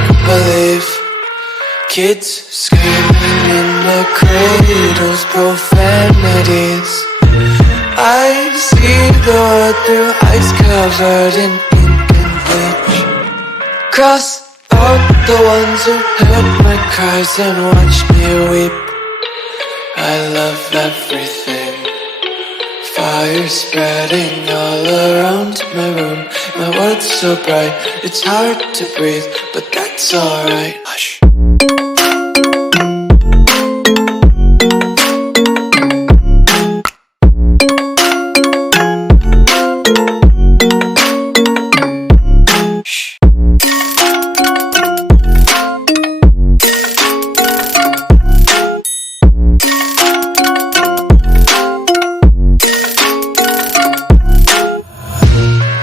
make-believe. Kids screaming in their cradles, profanities. I see the world through ice covered in ink and bleach. Cross out the ones who heard my cries and watched me weep. I love everything. Fire spreading all around my room. My world's so bright, it's hard to breathe, but that's alright. Hush.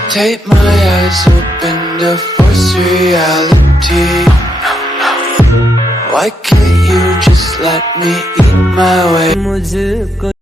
Take my eyes open to force reality. Why can't you just let me eat my way?